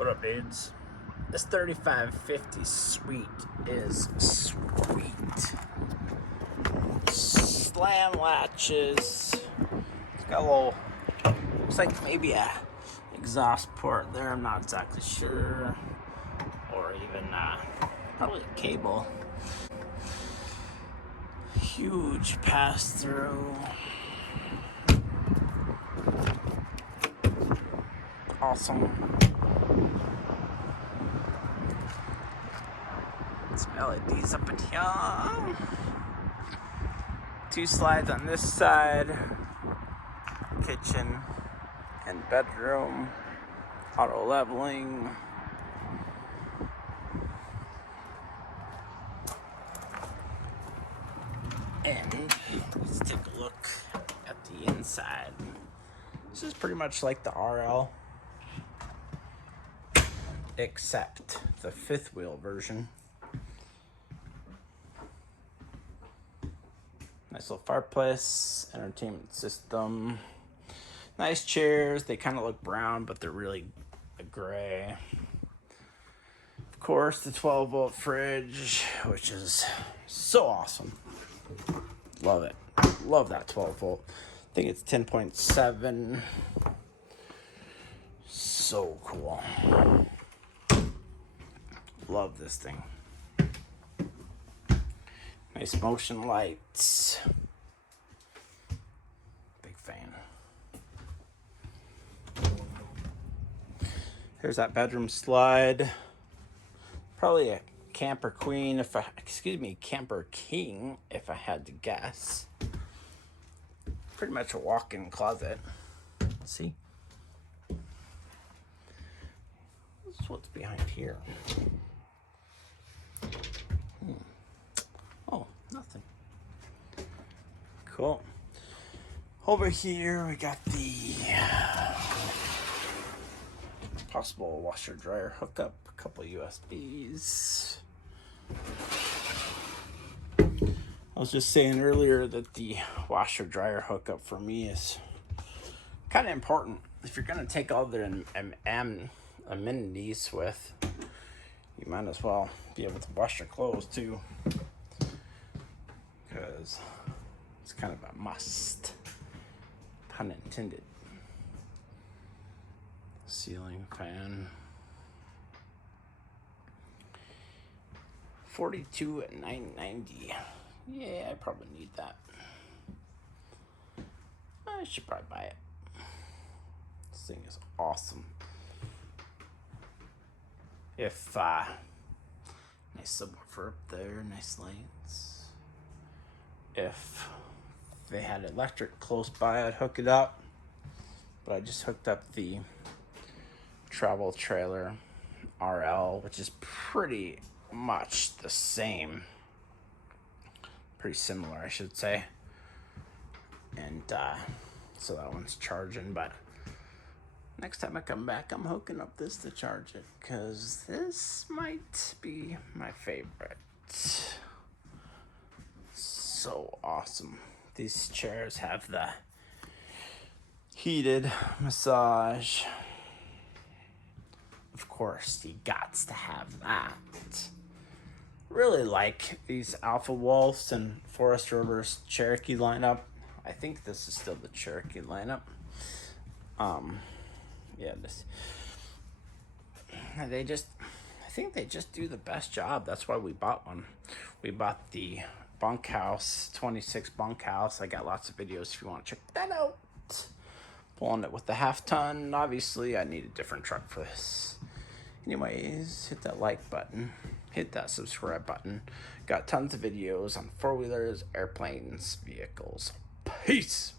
What up, dudes? This 3550 Suite is sweet. Slam latches. It's got a little, looks like maybe a exhaust port there. I'm not exactly sure. Or even probably a cable. Huge pass through. Awesome. Some LEDs up in here. 2 slides on this side. Kitchen and bedroom. Auto leveling. And let's take a look at the inside. This is pretty much like the RL, except the 5th wheel version. Nice little fireplace, entertainment system. Nice chairs. They kind of look brown, but they're really a gray. Of course, the 12-volt fridge, which is so awesome. Love it. Love that 12-volt. I think it's 10.7. So cool. Love this thing. Nice motion lights. Big fan. Here's that bedroom slide. Probably a camper queen camper king if I had to guess. Pretty much a walk-in closet. See? This is what's behind here. Oh, nothing. Cool. Over here we got the possible washer dryer hookup, a couple USBs. I was just saying earlier that the washer dryer hookup for me is kind of important. If you're gonna take all their amenities with, you might as well be able to wash your clothes too, because it's kind of a must, pun intended. Ceiling fan. 42 at 990. Yeah, I probably need that. I should probably buy it. This thing is awesome. If nice subwoofer up there, nice lights. If they had electric close by, I'd hook it up. But I just hooked up the travel trailer RL, which is pretty much the same. Pretty similar, I should say. And so that one's charging, but next time I come back, I'm hooking up this to charge it, because this might be my favorite. So awesome. These chairs have the heated massage. Of course, you gots to have that. Really like these Alpha Wolves and Forest Rovers Cherokee lineup. I think this is still the Cherokee lineup. Yeah, I think they just do the best job. That's why we bought one. We bought the bunkhouse, 26 bunkhouse. I got lots of videos if you want to check that out. Pulling it with the 1/2 ton. Obviously, I need a different truck for this. Anyways, hit that like button. Hit that subscribe button. Got tons of videos on 4-wheelers, airplanes, vehicles. Peace!